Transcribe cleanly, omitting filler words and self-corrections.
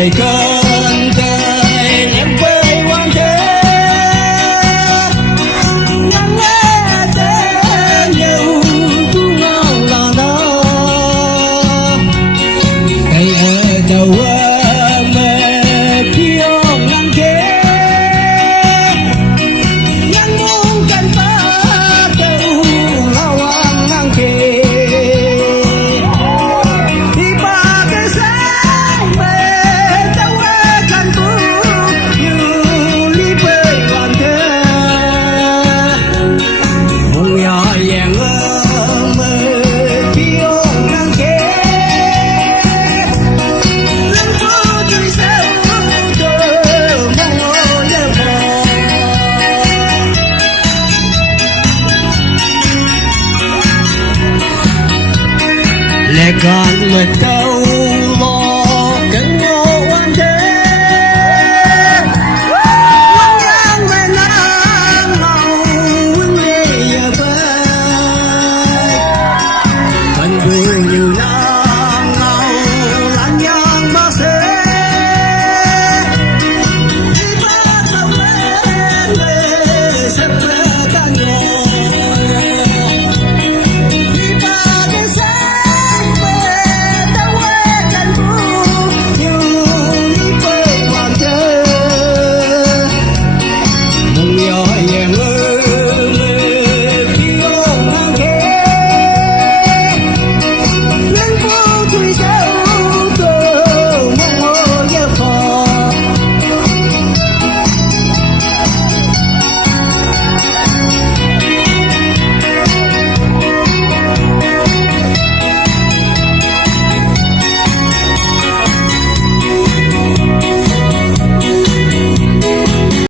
ngày con thời em với quan thế ngắm nghe thế nhiều cũng ngon lòng đó ngày ở đầu mẹ phiêu ngăn thế ngăn muốn cánh phá cầu lao ang ngang kề đi ba cái sáng mẹ đâu ở thành phố như lý bơi hoàn thế mong nhỏ vàng mẹ phiêu ngăn thế lưng phố tươi sao tôi mong ngồi nhớ lệ con mệt